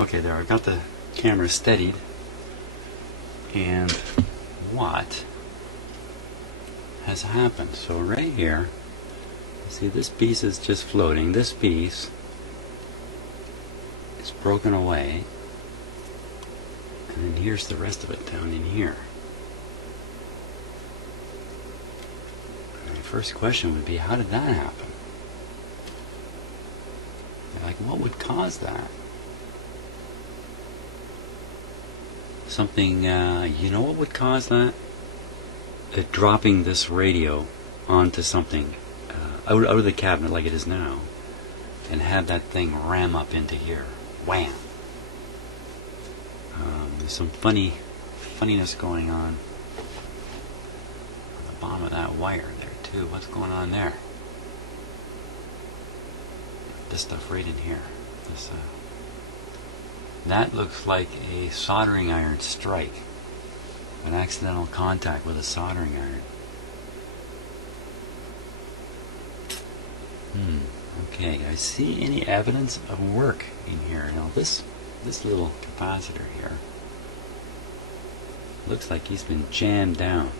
Okay, there, I've got the camera steadied. And what has happened? So right here, you see this piece is just floating. This piece is broken away. And then here's the rest of it down in here. And my first question would be, how did that happen? Like, what would cause that? Something, you know what would cause that? Dropping this radio onto something out of the cabinet like it is now, and have that thing ram up into here. Wham! There's some funniness going on the bottom of that wire there too. What's going on there? This stuff right in here. This, that looks like a soldering iron strike. An accidental contact with a soldering iron. Okay, I see any evidence of work in here. Now this little capacitor here looks like he's been jammed down.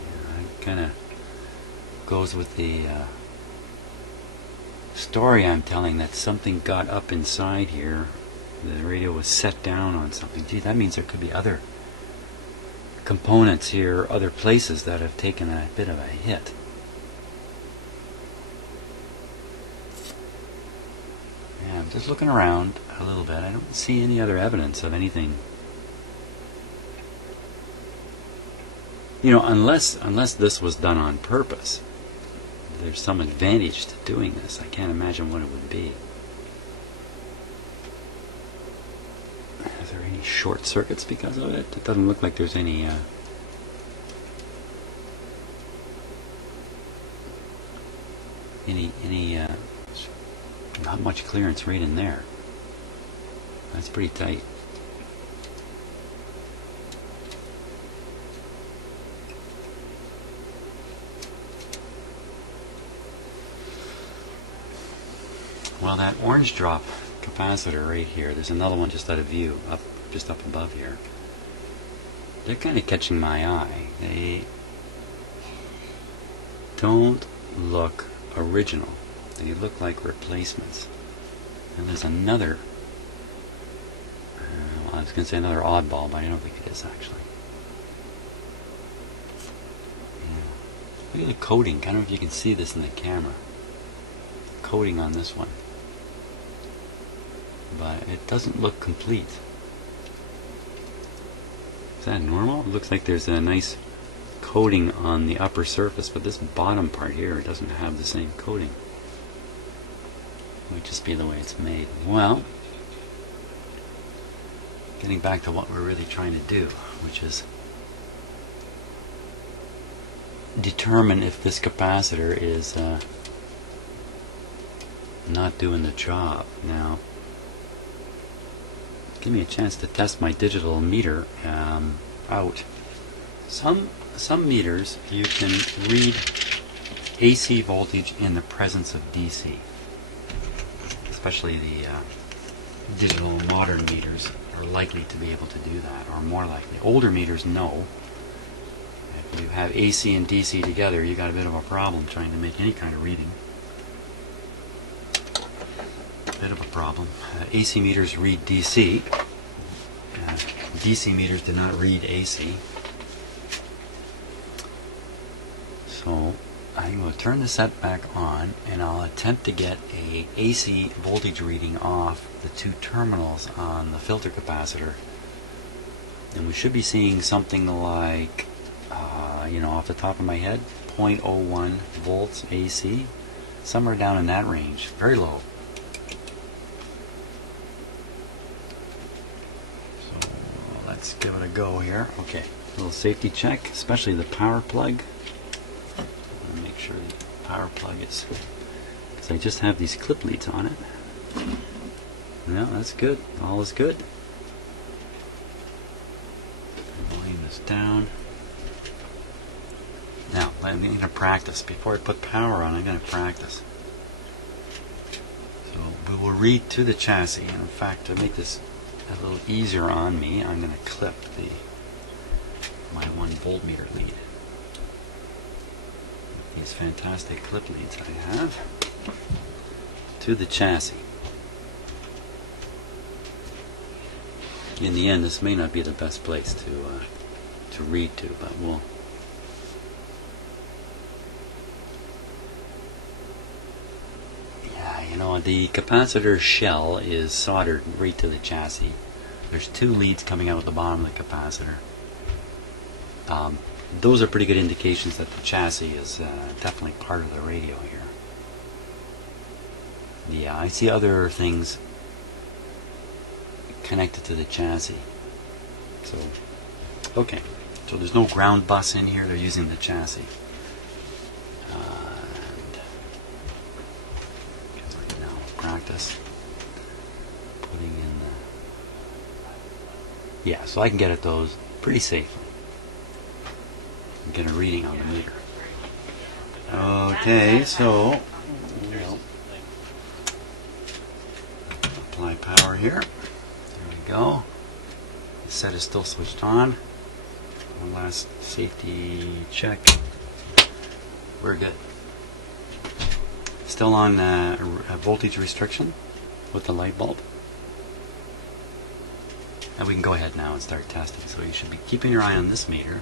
Yeah, that kind of goes with the story I'm telling, that something got up inside here. The radio was set down on something. Gee, that means there could be other components here, other places that have taken a bit of a hit. Yeah, I'm just looking around a little bit. I don't see any other evidence of anything. You know, unless this was done on purpose. There's some advantage to doing this. I can't imagine what it would be. Are there any short circuits because of it? It doesn't look like there's any not much clearance right in there. That's pretty tight. Well, that orange drop capacitor right here, there's another one just out of view, just up above here. They're kind of catching my eye. They don't look original. They look like replacements. And there's another, I was going to say another oddball, but I don't think it is actually. Yeah. Look at the coating. I don't know if you can see this in the camera. Coating on this one. But it doesn't look complete. Is that normal? It looks like there's a nice coating on the upper surface, but this bottom part here doesn't have the same coating. It might just be the way it's made. Well, getting back to what we're really trying to do, which is determine if this capacitor is not doing the job. Now, give me a chance to test my digital meter out. Some meters you can read AC voltage in the presence of DC. Especially the digital modern meters are likely to be able to do that, or more likely. Older meters, no. If you have AC and DC together, you got a bit of a problem trying to make any kind of reading. Bit of a problem. AC meters read DC. DC meters do not read AC. So I'm going to turn the set back on, and I'll attempt to get a AC voltage reading off the two terminals on the filter capacitor. And we should be seeing something like, off the top of my head, 0.01 volts AC, somewhere down in that range, very low. So let's give it a go here. Okay, a little safety check, especially the power plug. Make sure the power plug is, because I just have these clip leads on it. No, that's good. All is good. Volume this down. Now, I'm going to practice. Before I put power on, I'm going to practice. we will read to the chassis. And in fact, to make this a little easier on me, I'm going to clip my 1 voltmeter lead. These fantastic clip leads I have to the chassis. In the end, this may not be the best place to read to, but we'll. Yeah, you know, the capacitor shell is soldered right to the chassis. There's 2 leads coming out of the bottom of the capacitor. Those are pretty good indications that the chassis is definitely part of the radio here. Yeah, I see other things connected to the chassis. So, okay. So there's no ground bus in here. They're using the chassis. And right now we'll practice putting in the. Yeah, so I can get at those pretty safely. Get a reading on the meter. Okay, so we'll apply power here. There we go. The set is still switched on. One last safety check. We're good. Still on a voltage restriction with the light bulb. And we can go ahead now and start testing. So you should be keeping your eye on this meter.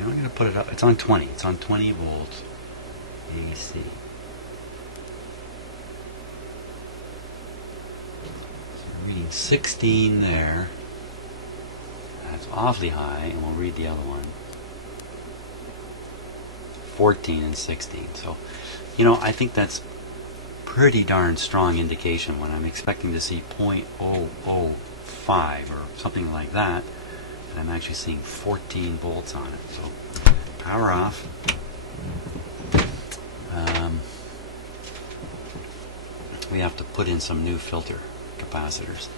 I'm going to put it up. It's on 20. It's on 20 volts AC. So we're reading 16 there. That's awfully high, and we'll read the other one. 14 and 16. So, you know, I think that's pretty darn strong indication when I'm expecting to see 0.005 or something like that. I'm actually seeing 14 volts on it. So power off. We have to put in some new filter capacitors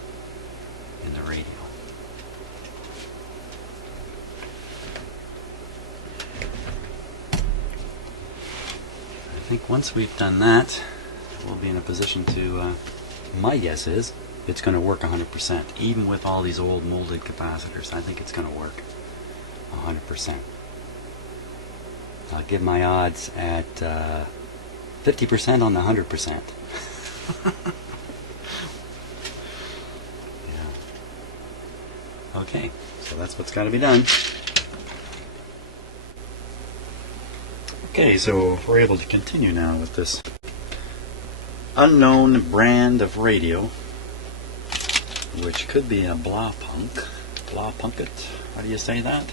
in the radio. I think once we've done that, we'll be in a position to, my guess is, it's going to work 100%. Even with all these old molded capacitors, I think it's going to work 100%. I'll give my odds at 50% on the 100%. Yeah. Okay, so that's what's got to be done. Okay, so we're able to continue now with this unknown brand of radio, which could be a Blaupunkt. Blaupunkt. How do you say that?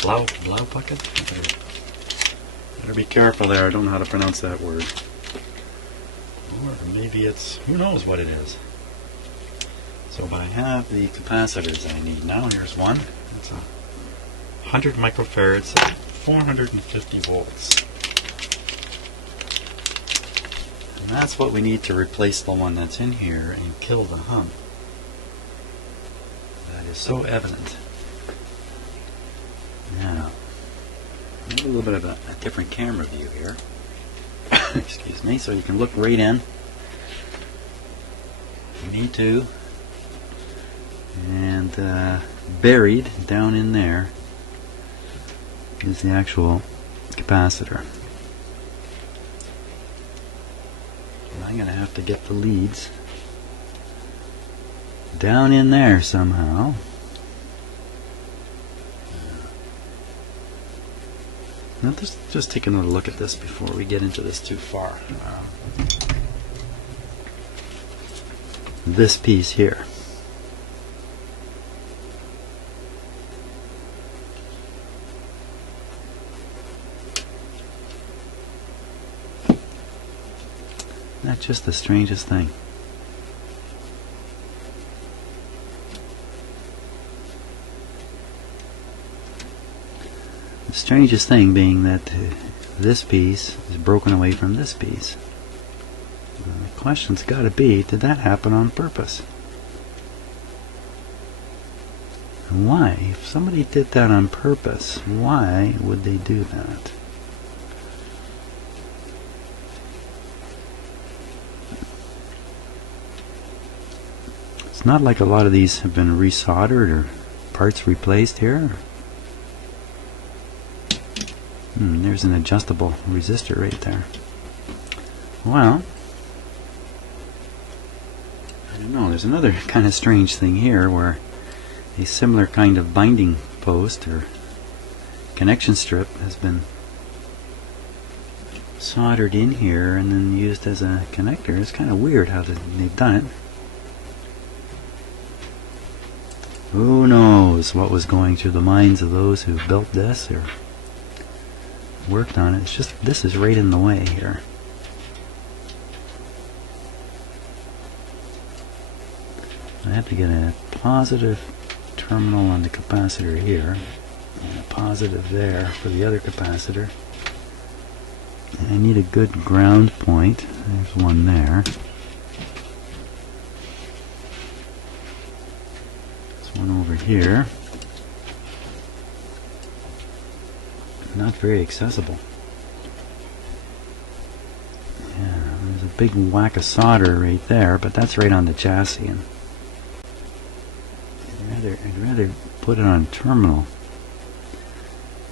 Blaupunkt? Better be careful there. I don't know how to pronounce that word. Or maybe it's, who knows what it is. So, but I have the capacitors I need now. Here's one. It's 100 microfarads at 450 volts. And that's what we need to replace the one that's in here and kill the hum. That is so evident. Now, a little bit of a different camera view here. Excuse me, so you can look right in. You need to. And buried down in there is the actual capacitor. And I'm going to have to get the leads down in there somehow. Now just take another look at this before we get into this too far. This piece here. That's just the strangest thing. The strangest thing being that this piece is broken away from this piece. The question's got to be, did that happen on purpose? And why? If somebody did that on purpose, why would they do that? It's not like a lot of these have been resoldered or parts replaced here. There's an adjustable resistor right there. Well, I don't know, there's another kind of strange thing here where a similar kind of binding post or connection strip has been soldered in here and then used as a connector. It's kind of weird how they've done it. Who knows what was going through the minds of those who built this or worked on it. It's just, this is right in the way here. I have to get a positive terminal on the capacitor here and a positive there for the other capacitor. And I need a good ground point. There's one there. There's one over here. Not very accessible. Yeah, there's a big whack of solder right there, but that's right on the chassis. And I'd rather put it on a terminal.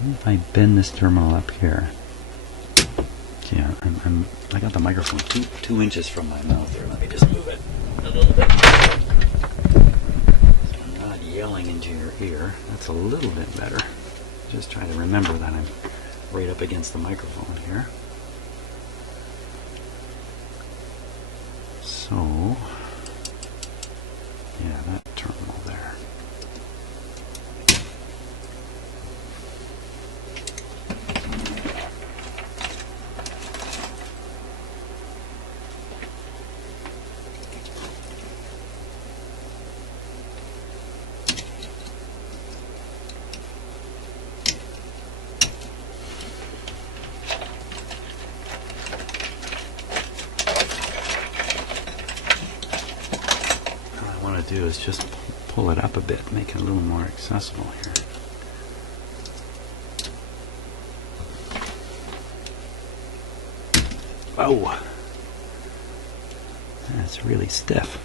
Maybe if I bend this terminal up here. Yeah, I got the microphone two inches from my mouth there. Let me just move it a little bit. So I'm not yelling into your ear. That's a little bit better. Just try to remember that I'm right up against the microphone here. So, yeah, that terminal there. Do is just pull it up a bit, make it a little more accessible here. Oh, that's really stiff.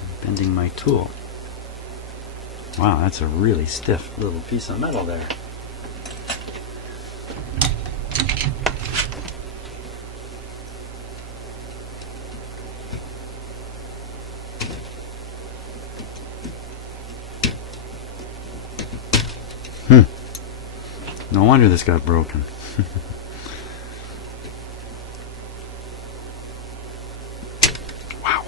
I'm bending my tool. Wow, that's a really stiff little piece of metal there. No wonder this got broken. Wow.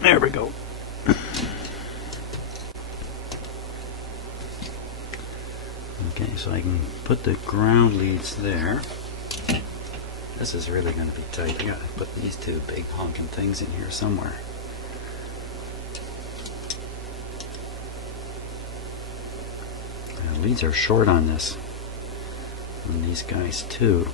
There we go. Okay, so I can put the ground leads there. This is really going to be tight. I gotta put these two big honking things in here somewhere. Leads are short on this, and these guys too.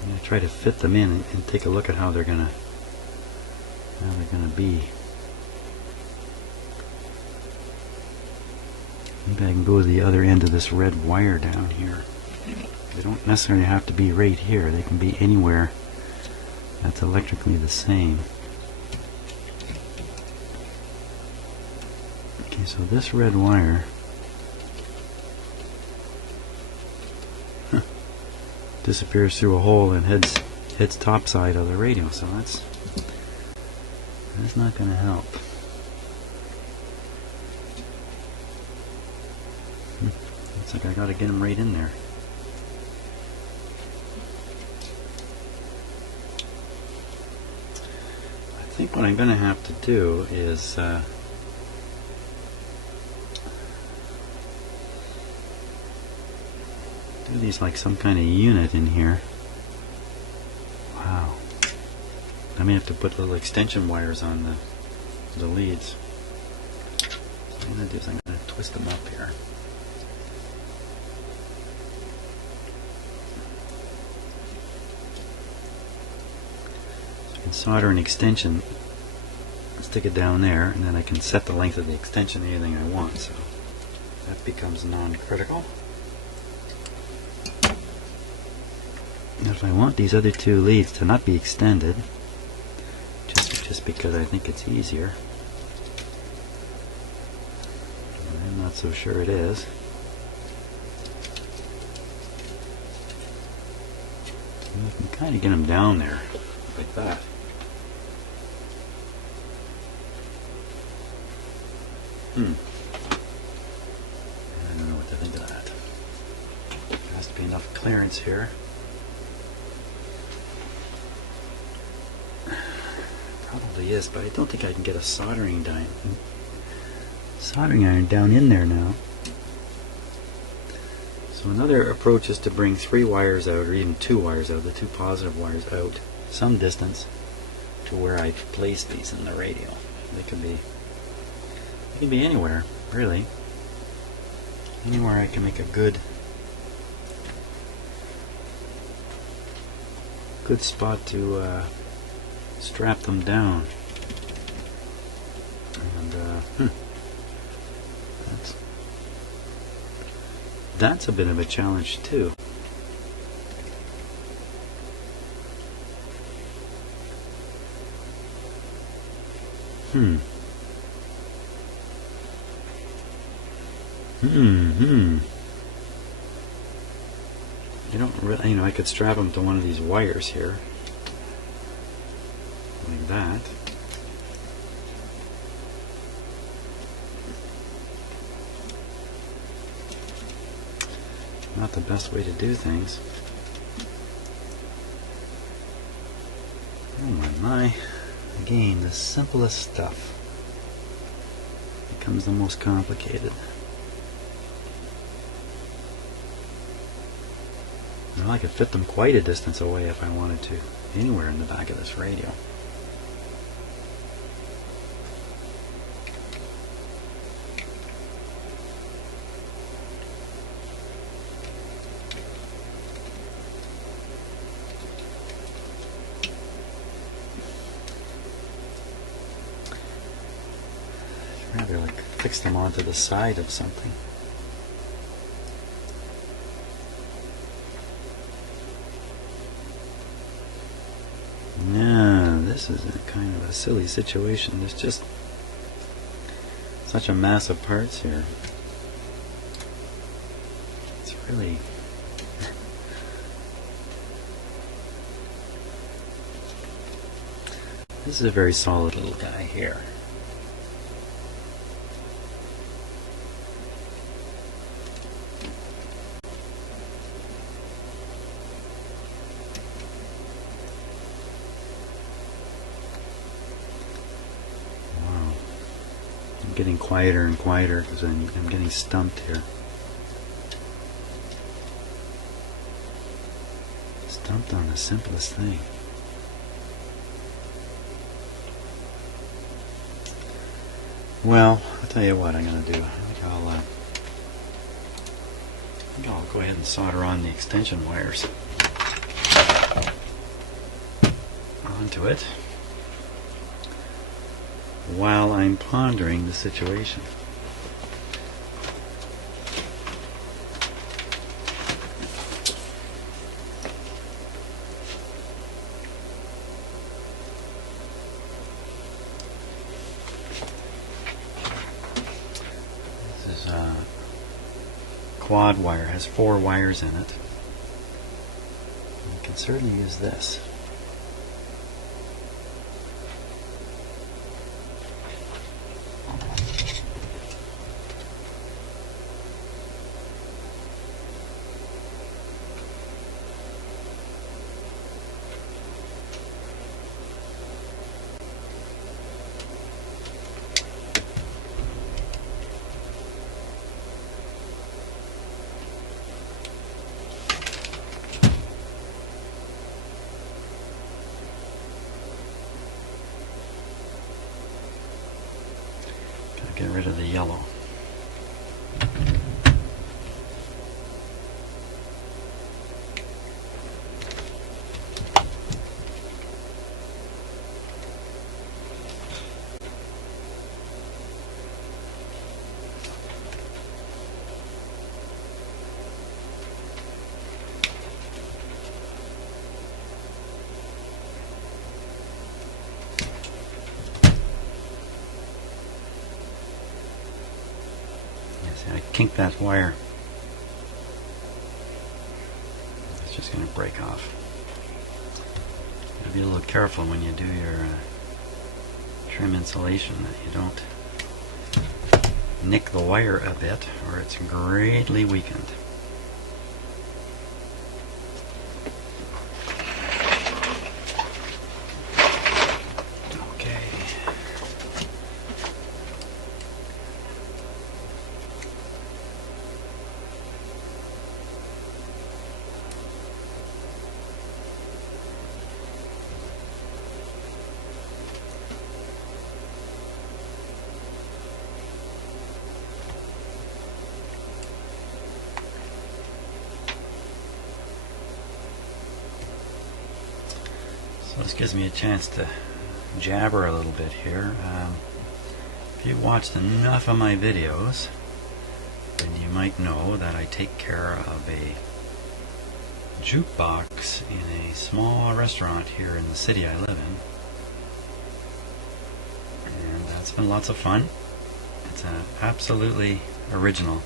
I'm going to try to fit them in and take a look at how they're gonna be. Maybe I can go to the other end of this red wire down here. They don't necessarily have to be right here. They can be anywhere that's electrically the same. Okay, so this red wire disappears through a hole and hits top side of the radio, so that's not going to help. Looks like I got to get them right in there. I think what I'm going to have to do is do these like some kind of unit in here. Wow. I may have to put little extension wires on the leads. So what I'm going to do is I'm going to twist them up here. So I can solder an extension stick it down there, and then I can set the length of the extension to anything I want, so that becomes non-critical. And if I want these other two leads to not be extended, just because I think it's easier, I'm not so sure it is. I can kind of get them down there, like that. I don't know what to think of that. There has to be enough clearance here. Probably is, but I don't think I can get a soldering iron down in there now. So another approach is to bring 3 wires out, or even 2 wires out, the 2 positive wires out some distance to where I placed these in the radio. They can be anywhere, really. Anywhere I can make a good spot to strap them down. And that's a bit of a challenge too. You don't really, I could strap them to one of these wires here, like that. Not the best way to do things. Oh my. Again, the simplest stuff becomes the most complicated. Well, I could fit them quite a distance away if I wanted to, anywhere in the back of this radio. Rather like fix them onto the side of something. Yeah, this is a kind of a silly situation. There's just such a mass of parts here. It's really this is a very solid little guy here. Getting quieter and quieter because I'm getting stumped here. Stumped on the simplest thing. Well, I'll tell you what I'm going to do. I think I'll go ahead and solder on the extension wires onto it while I'm pondering the situation. This is a quad wire, has 4 wires in it. You can certainly use this. Get rid of the yellow. kink that wire. It's just going to break off. Gotta be a little careful when you do your trim insulation that you don't nick the wire a bit, or it's greatly weakened. So this gives me a chance to jabber a little bit here. If you've watched enough of my videos, then you might know that I take care of a jukebox in a small restaurant here in the city I live in. And that's been lots of fun. It's an absolutely original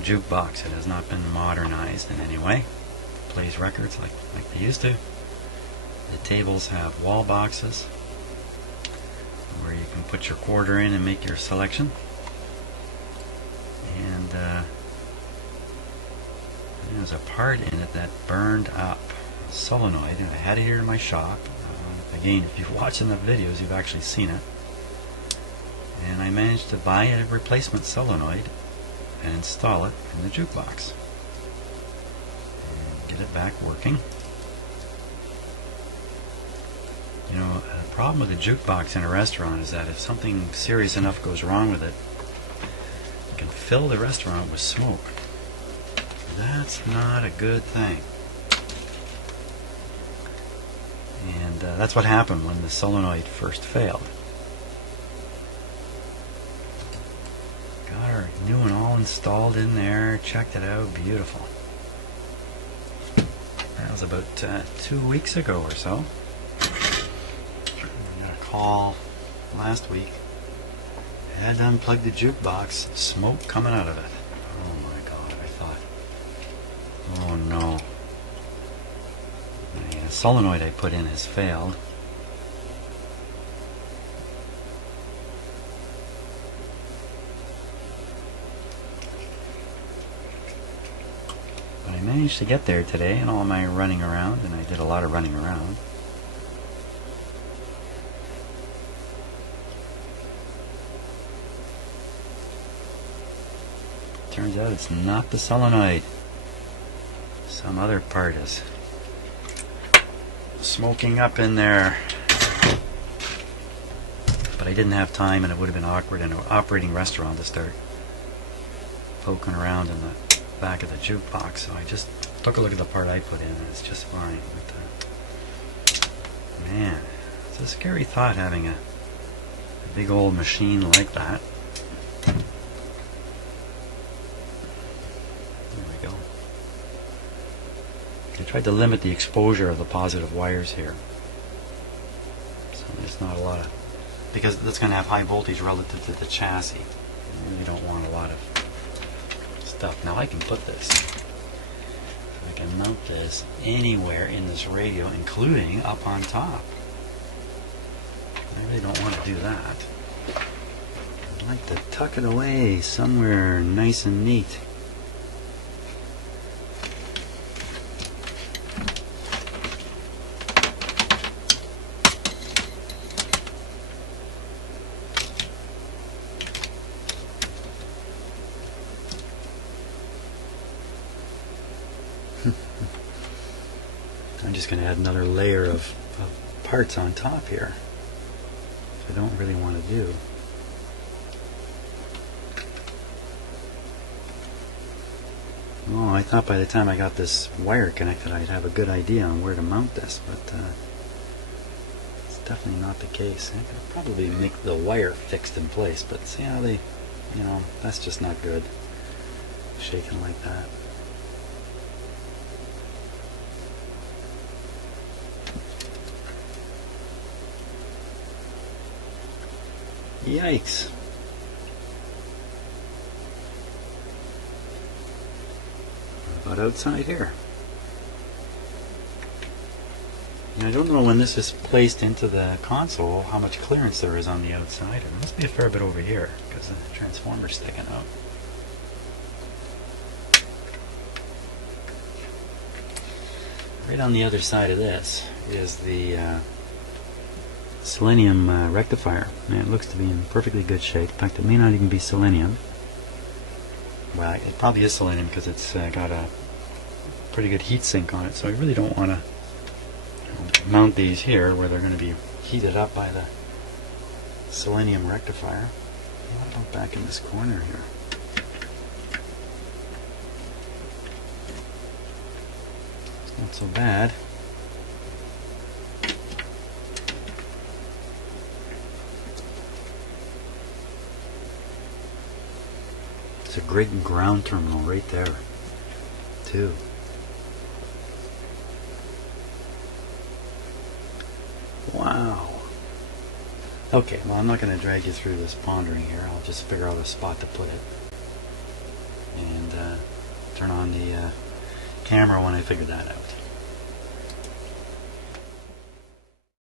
jukebox. It has not been modernized in any way. It plays records like they used to. The tables have wall boxes where you can put your quarter in and make your selection. And there's a part in it that burned up a solenoid, and I had it here in my shop. Again, if you've watched enough videos, you've actually seen it. And I managed to buy a replacement solenoid and install it in the jukebox. And get it back working. You know, the problem with a jukebox in a restaurant is that if something serious enough goes wrong with it, it can fill the restaurant with smoke. That's not a good thing. And that's what happened when the solenoid first failed. Got our new one all installed in there, checked it out, beautiful. That was about 2 weeks ago or so. Call last week. Had to unplug the jukebox, smoke coming out of it. Oh my god, I thought, oh no. The solenoid I put in has failed. But I managed to get there today in all my running around, and I did a lot of running around. Turns out it's not the solenoid. Some other part is smoking up in there. But I didn't have time, and it would have been awkward in an operating restaurant to start poking around in the back of the jukebox. So I just took a look at the part I put in, and it's just fine. But, man, it's a scary thought having a big old machine like that. I tried to limit the exposure of the positive wires here, so there's not a lot of, because that's going to have high voltage relative to the chassis. You really don't want a lot of stuff. Now I can put this, I can mount this anywhere in this radio, including up on top. I really don't want to do that. I'd like to tuck it away somewhere nice and neat. I'm just going to add another layer of parts on top here, which I don't really want to do. Oh, I thought by the time I got this wire connected I'd have a good idea on where to mount this, but it's definitely not the case. I could probably make the wire fixed in place, but see how they, you know, that's just not good, shaking like that. Yikes. about outside here? And I don't know when this is placed into the console how much clearance there is on the outside. There must be a fair bit over here because the transformer's sticking out. Right on the other side of this is the selenium rectifier. And it looks to be in perfectly good shape. In fact, it may not even be selenium. Well, it probably is selenium because it's got a pretty good heat sink on it, so I really don't want to mount these here where they're going to be heated up by the selenium rectifier. What about back in this corner here? It's not so bad. It's a great ground terminal right there, too. Wow. Okay, well, I'm not going to drag you through this pondering here. I'll just figure out a spot to put it. And turn on the camera when I figure that out.